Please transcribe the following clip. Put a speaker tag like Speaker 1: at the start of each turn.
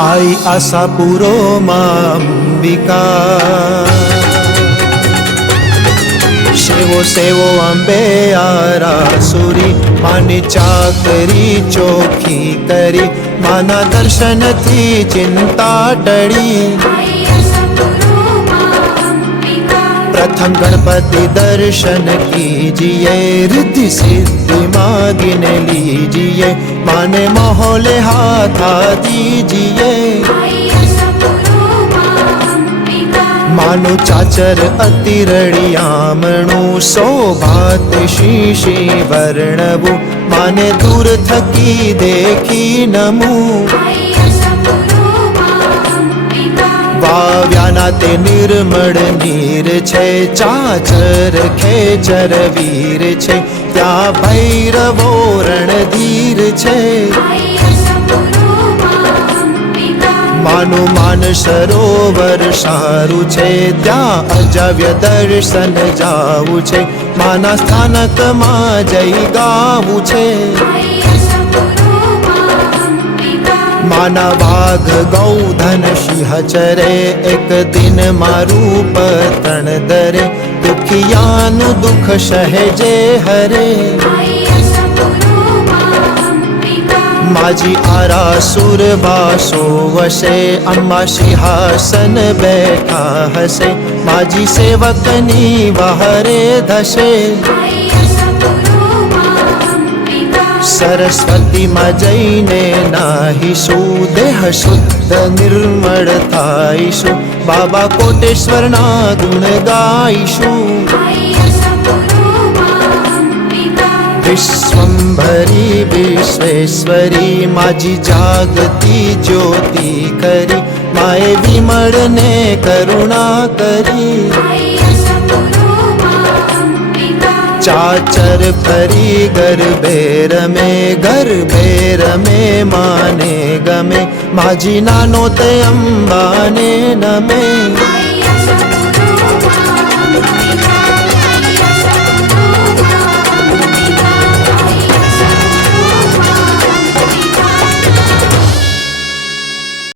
Speaker 1: I आसा पुरो माम्बिका। शेवो सेवो अम्बे आरासुरी माने चाकरी चोखी तरी माना दर्शन थी ति चिन्ता प्रथम गणपति दर्शन कीजिए जे सिद्धि मागिन लीजिए माने महोले हाथा दीजिए। नो चाचर अतिरडिया मनु सोभा वर्णवु माने दूर थकी देखी नमू। વાવ્યાના તે નિર્મળ નીર છે, ચાચર ખેચર વીર છે, ત્યાં ભૈરવો રણધીર છે. માનું સરોવર સારું છે, ત્યાં અજવ્ય દર્શન જાવું છે, માના સ્થાનકમાં જઈ ગાવું છે. माना भाग गौ एक दिन मारूप तण दरे दुखियानु दुख सहजे हरे। मा सुर बासोसे अम्मा सिंहासन बैठा हसे। माजी सेवकनी वा धसे। सरस्वती मजैने नाहिषु देहशुद्ध निर्मळतायिषु बाबा कोटेश्वरणा गुणदायिषु विश्वम्भरी विश्वेश्वरी माजी जागति ज्योति करि। माये विमळने करुणा करि। चाचर भरि गर्भे रमे ઘર બે રમે માને ગમે. માજી નાનો તે અંબાને નમે.